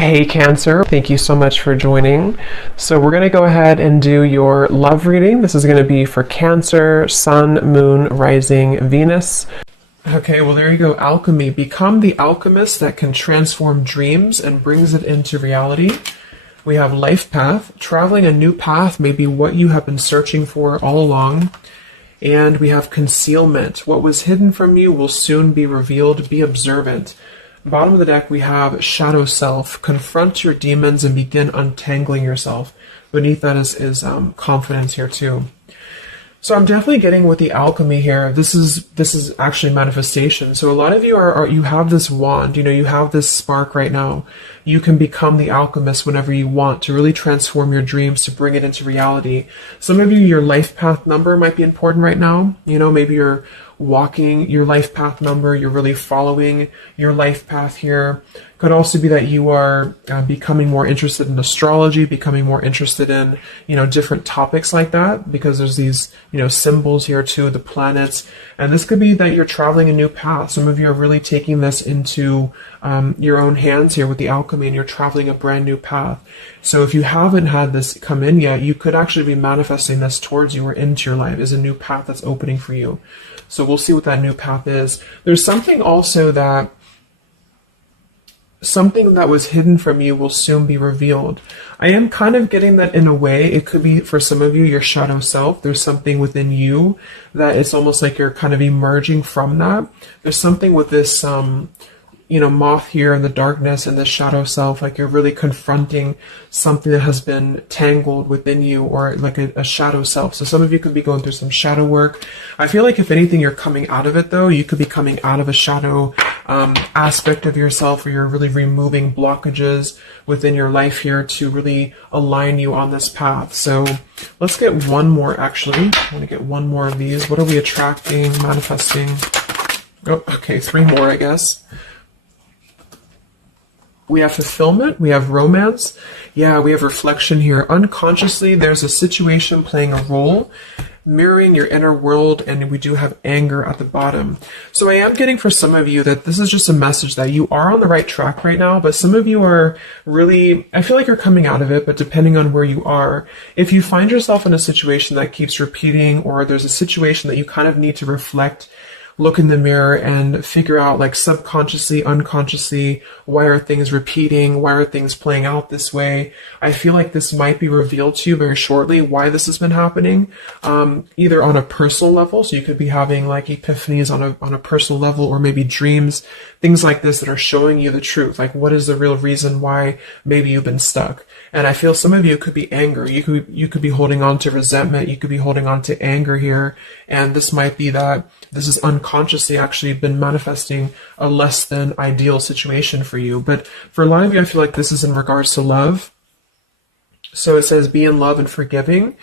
Hey Cancer, thank you so much for joining. So we're going to go ahead and do your love reading. This is going to be for Cancer, Sun, Moon, Rising, Venus. Okay, well there you go. Alchemy. Become the alchemist that can transform dreams and brings it into reality. We have life path. Traveling a new path may be what you have been searching for all along. And we have concealment. What was hidden from you will soon be revealed. Be observant. Bottom of the deck, we have shadow self. Confront your demons and begin untangling yourself. Beneath that is confidence here too. So I'm definitely getting with the alchemy here. This is actually manifestation. So a lot of you you have this wand, you have this spark right now. You can become the alchemist whenever you want to really transform your dreams, to bring it into reality. Some of you, your life path number might be important right now. Maybe you're walking your life path number, you're really following your life path here. Could also be that you are becoming more interested in astrology, becoming more interested in, different topics like that, because there's these, symbols here too, the planets. And this could be that you're traveling a new path. Some of you are really taking this into your own hands here with the alchemy, and you're traveling a brand new path. So if you haven't had this come in yet, you could actually be manifesting this towards you or into your life as a new path that's opening for you. So we'll see what that new path is. There's something also that something that was hidden from you will soon be revealed. I am kind of getting that in a way. It could be for some of you, your shadow self. There's something within you that it's almost like you're kind of emerging from that. There's something with this, moth here in the darkness and the shadow self, like you're really confronting something that has been tangled within you, or like a shadow self. So some of you could be going through some shadow work. I feel like if anything, you're coming out of it though. You could be coming out of a shadow aspect of yourself, where you're really removing blockages within your life here to really align you on this path. So let's get one more actually. I want to get one more of these. What are we attracting, manifesting? Oh, okay, 3 more, I guess. We have fulfillment, we have romance, we have reflection here. Unconsciously, there's a situation playing a role, mirroring your inner world, and we do have anger at the bottom. So I am getting for some of you that this is just a message that you are on the right track right now, but some of you are really, I feel like you're coming out of it, but depending on where you are, if you find yourself in a situation that keeps repeating, or there's a situation that you kind of need to reflect, look in the mirror and figure out, like, subconsciously, unconsciously, why are things repeating? Why are things playing out this way? I feel like this might be revealed to you very shortly, why this has been happening, either on a personal level. So you could be having like epiphanies on a personal level, or maybe dreams, things like this that are showing you the truth. Like, what is the real reason why maybe you've been stuck? And I feel some of you could be anger. You could be holding on to resentment. You could be holding on to anger here. And this might be that this is unconsciously actually been manifesting a less than ideal situation for you. But for a lot of you, I feel like this is in regards to love. So it says, be in love and forgiving,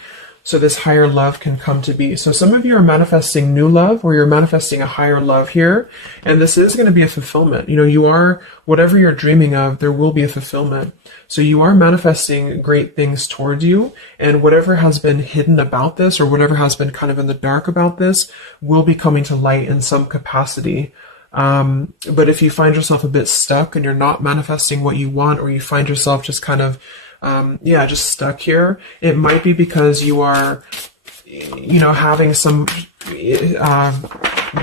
so this higher love can come to be. So some of you are manifesting new love, or you're manifesting a higher love here. And this is going to be a fulfillment. You are, whatever you're dreaming of, there will be a fulfillment. So you are manifesting great things towards you, and whatever has been hidden about this, or whatever has been kind of in the dark about this, will be coming to light in some capacity. But if you find yourself a bit stuck and you're not manifesting what you want, or you find yourself just kind of, just stuck here, it might be because you are, having some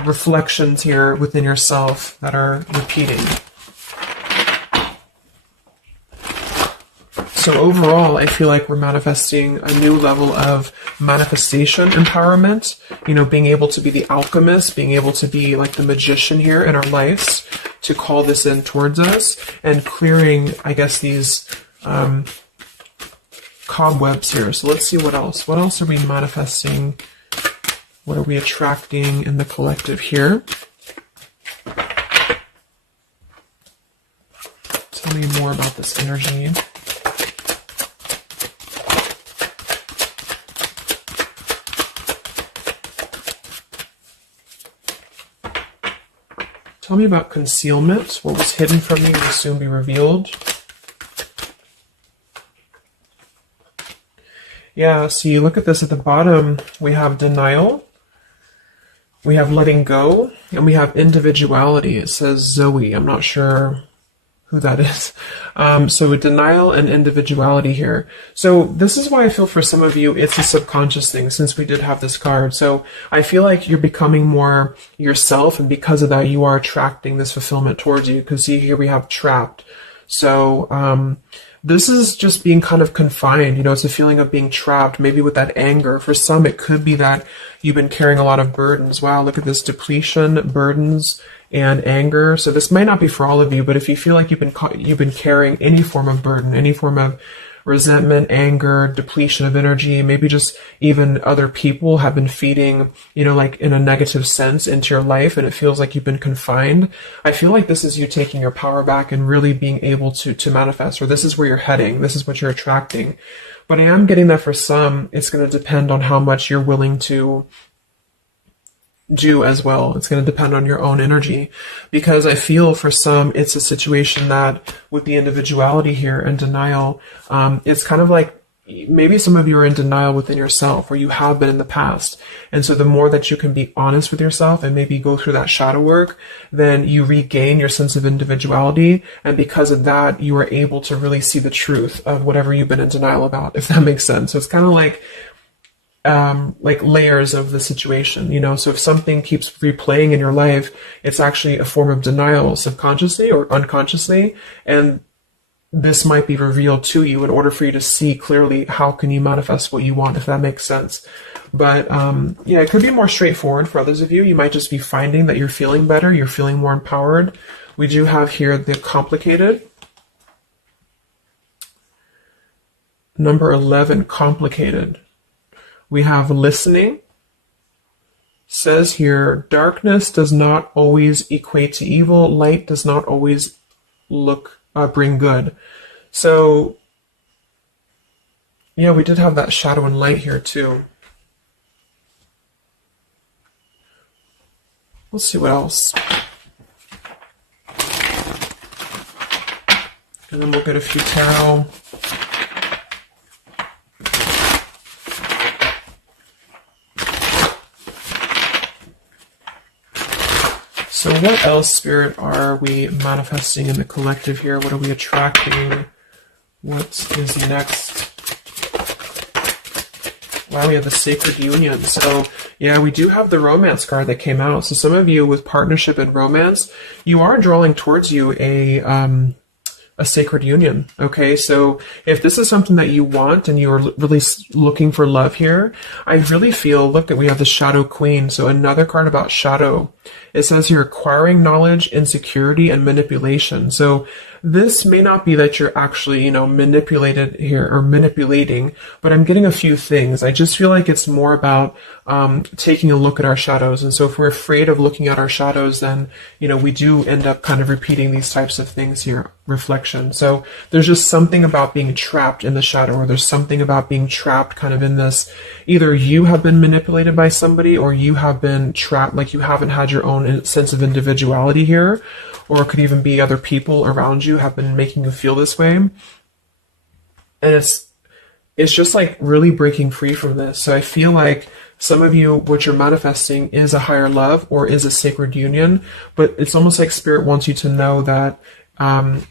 reflections here within yourself that are repeating. So overall, I feel like we're manifesting a new level of manifestation empowerment, being able to be the alchemist, being able to be like the magician here in our lives, to call this in towards us, and clearing, I guess, these cobwebs here. So let's see what else. What else are we manifesting? What are we attracting in the collective here? Tell me more about this energy. Tell me about concealment. What was hidden from you will soon be revealed. Yeah, so you look at this at the bottom, we have denial, we have letting go, and we have individuality. It says Zoe. I'm not sure who that is. So denial and individuality here. So this is why I feel for some of you, it's a subconscious thing, since we did have this card. So I feel like you're becoming more yourself, and because of that, you are attracting this fulfillment towards you. Because see, here we have trapped. So this is just being kind of confined. You know, it's a feeling of being trapped, maybe with that anger. For some, it could be that you've been carrying a lot of burdens. Wow, look at this: depletion, burdens, and anger. So this might not be for all of you, but if you feel like you've been carrying any form of burden, any form of resentment, anger, depletion of energy, maybe just even other people have been feeding, you know, like in a negative sense into your life, and it feels like you've been confined. I feel like this is you taking your power back and really being able to manifest, or this is where you're heading. This is what you're attracting. But I am getting that for some, it's going to depend on how much you're willing to do as well. It's going to depend on your own energy, because I feel for some it's a situation that with the individuality here and denial, it's kind of like maybe some of you are in denial within yourself, or you have been in the past. And so the more that you can be honest with yourself and maybe go through that shadow work, then you regain your sense of individuality. And because of that, you are able to really see the truth of whatever you've been in denial about, if that makes sense. So it's kind of like layers of the situation, you know. So if something keeps replaying in your life, it's actually a form of denial, subconsciously or unconsciously, and this might be revealed to you in order for you to see clearly how can you manifest what you want, if that makes sense. But yeah, it could be more straightforward for others of you. You might just be finding that you're feeling better, you're feeling more empowered. We do have here the complicated. Number 11, complicated. We have listening. Says here, darkness does not always equate to evil. Light does not always bring good. So, yeah, we did have that shadow and light here too. Let's see what else. And then we'll get a few tarot. So what else, Spirit, are we manifesting in the collective here? What are we attracting? What is next? Wow, we have the Sacred Union. So yeah, we do have the romance card that came out. So some of you with partnership and romance, you are drawing towards you a sacred union. Okay, so if this is something that you want and you're really looking for love here, I really feel, look, that we have the Shadow Queen. So another card about shadow. It says you're acquiring knowledge, insecurity, and manipulation. So this may not be that you're actually, you know, manipulated here or manipulating, but I'm getting a few things. I just feel like it's more about taking a look at our shadows. And so if we're afraid of looking at our shadows, then, you know, we do end up kind of repeating these types of things here, reflection. So there's just something about being trapped in the shadow, or there's something about being trapped kind of in this, either you have been manipulated by somebody, or you have been trapped, like you haven't had your own sense of individuality here, or it could even be other people around you have been making you feel this way. And it's just like really breaking free from this. So I feel like some of you, what you're manifesting is a higher love or is a sacred union, but it's almost like Spirit wants you to know that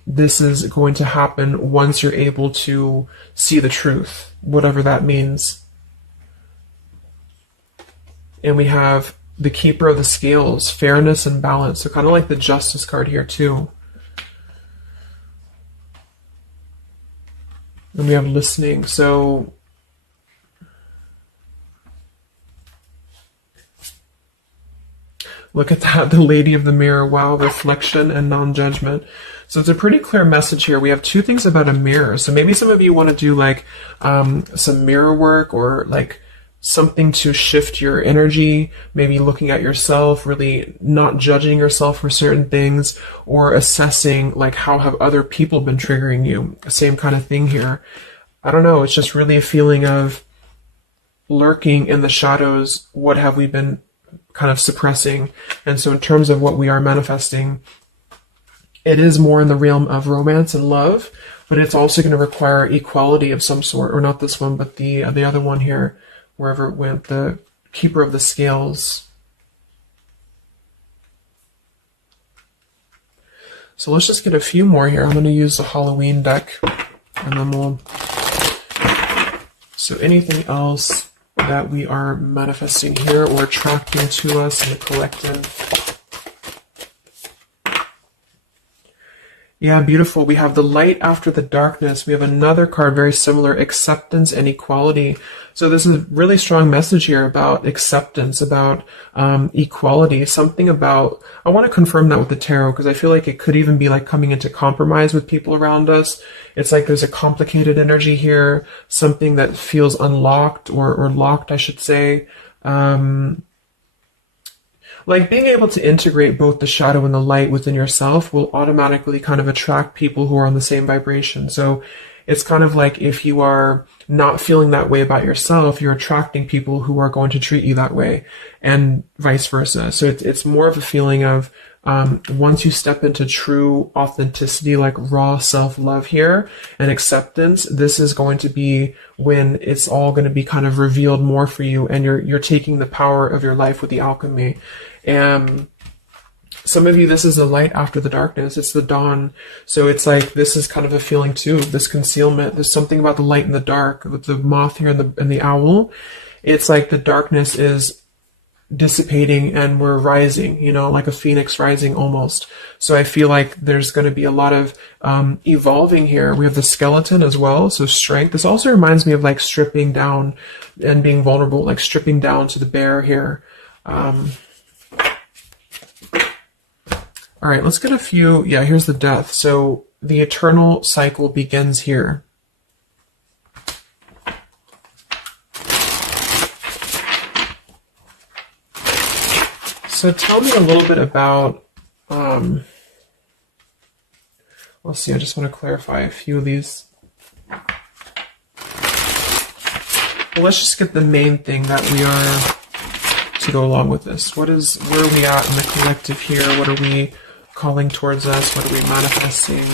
this is going to happen once you're able to see the truth, whatever that means. And we have the Keeper of the Scales, fairness and balance. So kind of like the Justice card here too. And we have listening. So look at that, the Lady of the Mirror. Wow, reflection and non-judgment. So it's a pretty clear message here. We have two things about a mirror. So maybe some of you want to do like some mirror work, or like something to shift your energy, maybe looking at yourself, really not judging yourself for certain things, or assessing like how have other people been triggering you. Same kind of thing here. I don't know, it's just really a feeling of lurking in the shadows. What have we been kind of suppressing? And so in terms of what we are manifesting, it is more in the realm of romance and love, but it's also going to require equality of some sort, or not this one, but the other one here, wherever it went, the Keeper of the Scales. So let's just get a few more here. I'm going to use the Halloween deck, and then we'll... So anything else that we are manifesting here or attracting to us in the collective? Yeah, beautiful. We have the light after the darkness. We have another card very similar, acceptance and equality. So this is a really strong message here about acceptance, about equality, something about, I want to confirm that with the tarot because I feel like it could even be like coming into compromise with people around us. It's like there's a complicated energy here, something that feels unlocked or locked, I should say. Like being able to integrate both the shadow and the light within yourself will automatically kind of attract people who are on the same vibration. So it's kind of like if you are not feeling that way about yourself, you're attracting people who are going to treat you that way, and vice versa. So it's more of a feeling of once you step into true authenticity, like raw self-love here and acceptance, this is going to be when it's all going to be kind of revealed more for you, and you're taking the power of your life with the alchemy. And some of you, this is the light after the darkness. It's the dawn. So it's like, this is kind of a feeling too, this concealment. There's something about the light and the dark, with the moth here and the owl. It's like the darkness is dissipating and we're rising, you know, like a phoenix rising almost. So I feel like there's going to be a lot of evolving here. We have the skeleton as well, so strength. This also reminds me of like stripping down and being vulnerable, like stripping down to the bare here. All right, let's get a few. Yeah, here's the death. So the eternal cycle begins here. So tell me a little bit about, let's see, I just want to clarify a few of these. Well, let's just get the main thing that we are to go along with this. Where are we at in the collective here? What are we calling towards us? What are we manifesting?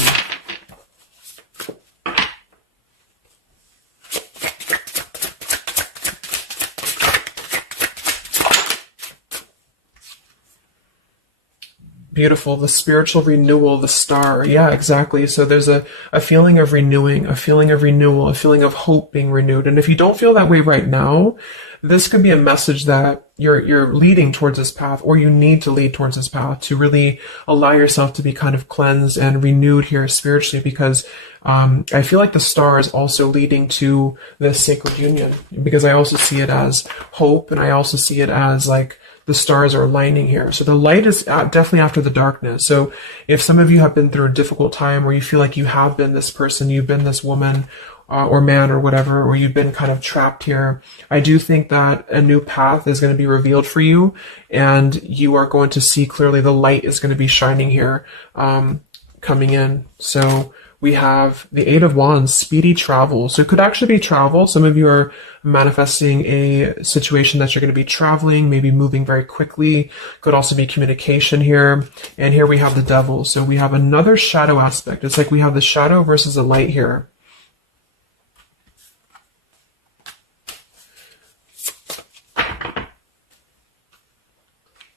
Beautiful. The spiritual renewal, the star. Yeah, exactly. So there's a feeling of renewing, a feeling of renewal, a feeling of hope being renewed. And if you don't feel that way right now, this could be a message that you're leading towards this path, or you need to lead towards this path to really allow yourself to be kind of cleansed and renewed here spiritually, because I feel like the star is also leading to this sacred union, because I also see it as hope, and I also see it as like the stars are aligning here. So the light is definitely after the darkness. So if some of you have been through a difficult time where you feel like you have been this person, you've been this woman or man or whatever, or you've been kind of trapped here, I do think that a new path is going to be revealed for you, and you are going to see clearly the light is going to be shining here, coming in. So we have the Eight of Wands, speedy travel. So it could actually be travel. Some of you are manifesting a situation that you're going to be traveling, maybe moving very quickly. Could also be communication here. And here we have the Devil. So we have another shadow aspect. It's like we have the shadow versus the light here.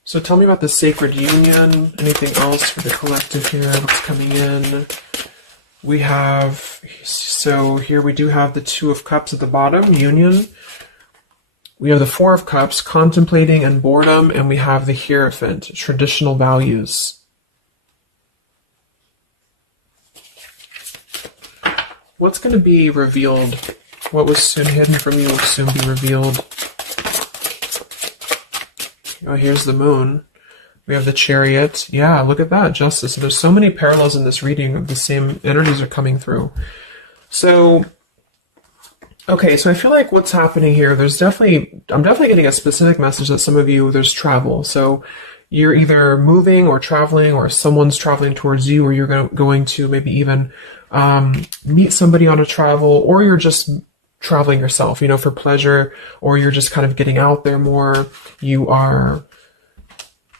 So tell me about the sacred union. Anything else for the collective here? What's coming in? We have, so here we do have the Two of Cups at the bottom, union. We have the Four of Cups, contemplating and boredom, and we have the Hierophant, traditional values. What's going to be revealed? What was soon hidden from you will soon be revealed. Oh, here's the Moon. We have the Chariot. Yeah, look at that, Justice. So there's so many parallels in this reading of the same energies are coming through. So, okay, so I feel like what's happening here, I'm definitely getting a specific message that some of you, there's travel. So you're either moving or traveling, or someone's traveling towards you, or you're going to maybe even meet somebody on a travel, or you're just traveling yourself, you know, for pleasure, or you're just kind of getting out there more. You are,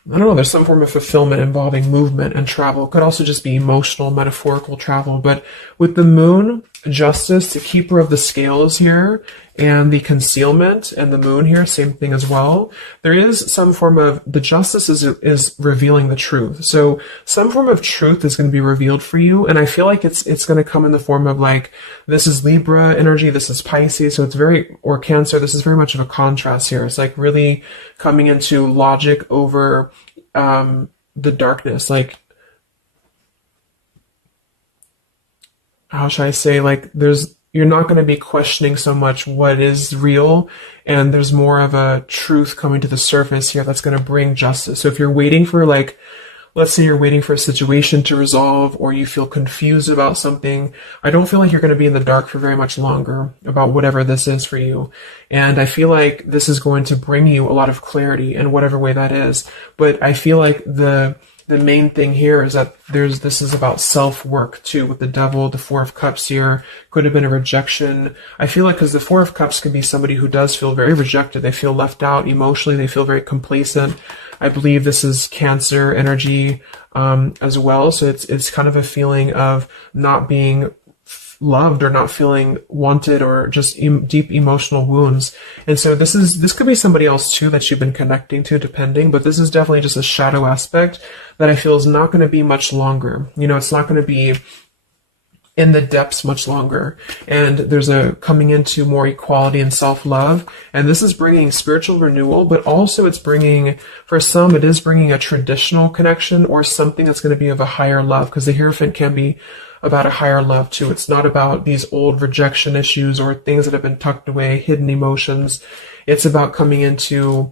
I don't know, there's some form of fulfillment involving movement and travel. It could also just be emotional, metaphorical travel. But with the Moon, Justice, the keeper of the scales here, and the concealment, and the moon here, same thing as well. There is some form of, the justice is revealing the truth. So some form of truth is going to be revealed for you, and I feel like it's going to come in the form of like, this is Libra energy, this is Pisces, so it's very, or Cancer, this is very much of a contrast here. It's like really coming into logic over the darkness, like, how should I say, like you're not going to be questioning so much what is real, and there's more of a truth coming to the surface here that's going to bring justice. So if you're waiting for, like, let's say you're waiting for a situation to resolve, or you feel confused about something, I don't feel like you're going to be in the dark for very much longer about whatever this is for you. And I feel like this is going to bring you a lot of clarity in whatever way that is. But I feel like the main thing here is that this is about self-work too, with the Devil, the Four of Cups here. Could have been a rejection. I feel like, because the Four of Cups can be somebody who does feel very rejected. They feel left out emotionally. They feel very complacent. I believe this is Cancer energy as well. So it's kind of a feeling of not being loved, or not feeling wanted, or just deep emotional wounds. And so this could be somebody else too that you've been connecting to, depending, but this is definitely just a shadow aspect that I feel is not going to be much longer. You know, it's not going to be in the depths much longer. And there's a coming into more equality and self-love. And this is bringing spiritual renewal, but also it's bringing, for some, it is bringing a traditional connection, or something that's going to be of a higher love, because the Hierophant can be about a higher love too. It's not about these old rejection issues or things that have been tucked away, hidden emotions. It's about coming into,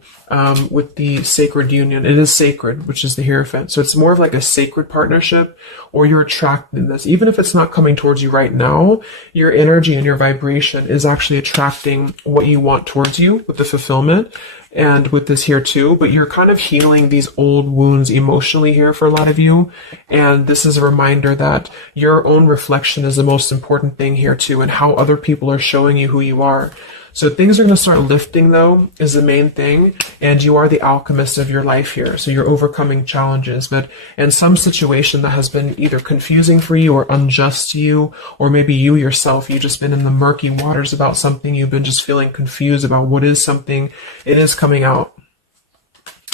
with the sacred union. It is sacred, which is the Hierophant. So it's more of like a sacred partnership, or you're attracting this. Even if it's not coming towards you right now, your energy and your vibration is actually attracting what you want towards you with the fulfillment. And with this here too, but you're kind of healing these old wounds emotionally here for a lot of you. And this is a reminder that your own reflection is the most important thing here too, and how other people are showing you who you are. So things are going to start lifting, though, is the main thing. And you are the alchemist of your life here. So you're overcoming challenges. But in some situation that has been either confusing for you or unjust to you, or maybe you yourself, you've just been in the murky waters about something. You've been just feeling confused about what is something. It is coming out.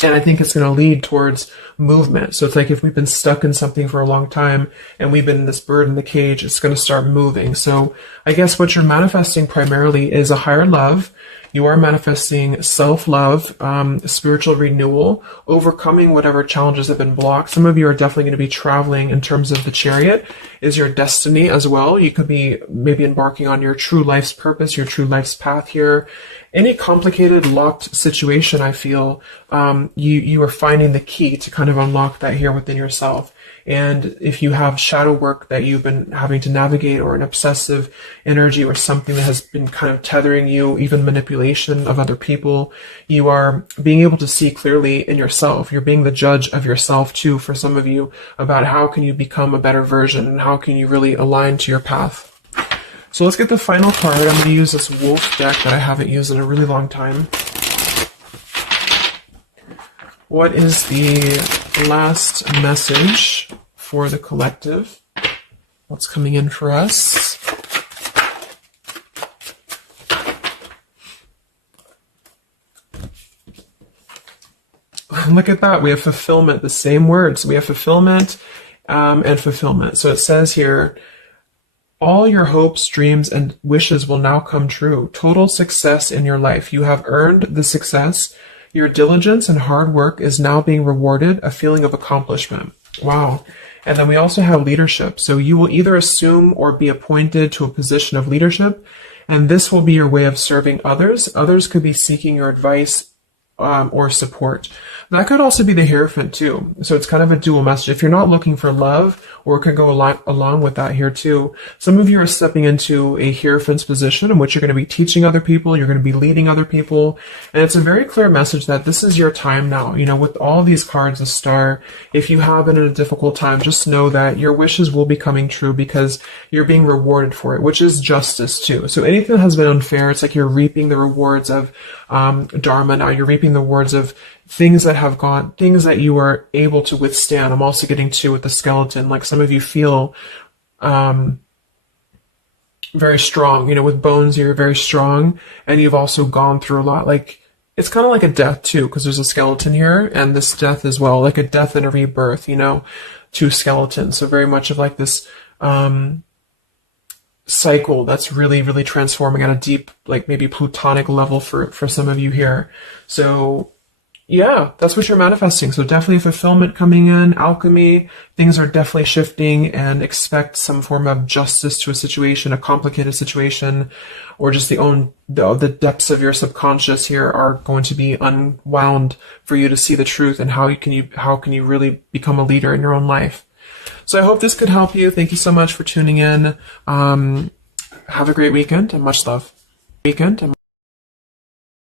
And I think it's going to lead towards movement. So it's like, if we've been stuck in something for a long time and we've been in this bird in the cage, it's going to start moving. So I guess what you're manifesting primarily is a higher love. You are manifesting self-love, spiritual renewal, overcoming whatever challenges have been blocked. Some of you are definitely going to be traveling in terms of the Chariot is your destiny as well. You could be maybe embarking on your true life's purpose, your true life's path here. Any complicated, locked situation, I feel, you are finding the key to kind of unlock that here within yourself. And if you have shadow work that you've been having to navigate, or an obsessive energy, or something that has been kind of tethering you, even manipulation of other people, you are being able to see clearly in yourself. You're being the judge of yourself too, for some of you, about how can you become a better version, and how can you really align to your path. So let's get the final card. I'm going to use this wolf deck that I haven't used in a really long time. What is the last message for the collective? What's coming in for us? Look at that. We have fulfillment, the same words. We have fulfillment and fulfillment. So it says here, all your hopes, dreams, and wishes will now come true. Total success in your life. You have earned the success. Your diligence and hard work is now being rewarded, a feeling of accomplishment. Wow. And then we also have leadership. So you will either assume or be appointed to a position of leadership, and this will be your way of serving others. Others could be seeking your advice or support. That could also be the Hierophant too. So it's kind of a dual message. If you're not looking for love, or it could go along with that here too. Some of you are stepping into a Hierophant's position in which you're going to be teaching other people, you're going to be leading other people, and it's a very clear message that this is your time now. You know, with all these cards, the Star, if you have been in a difficult time, just know that your wishes will be coming true because you're being rewarded for it, which is justice too. So anything that has been unfair, it's like you're reaping the rewards of Dharma now. You're reaping the rewards of things that have gone, things that you are able to withstand. I'm also getting to with the skeleton, like some of you feel very strong, with bones, you're very strong, and you've also gone through a lot. Like, it's kind of like a death too, because there's a skeleton here, and this death as well, like a death and a rebirth, two skeletons. So very much of like this cycle that's really, really transforming at a deep, like maybe plutonic level for some of you here. So yeah, that's what you're manifesting. So definitely fulfillment coming in, alchemy, things are definitely shifting, and expect some form of justice to a situation, a complicated situation, or just the depths of your subconscious here are going to be unwound for you to see the truth, and how can you really become a leader in your own life. So I hope this could help you. Thank you so much for tuning in. Have a great weekend and much love.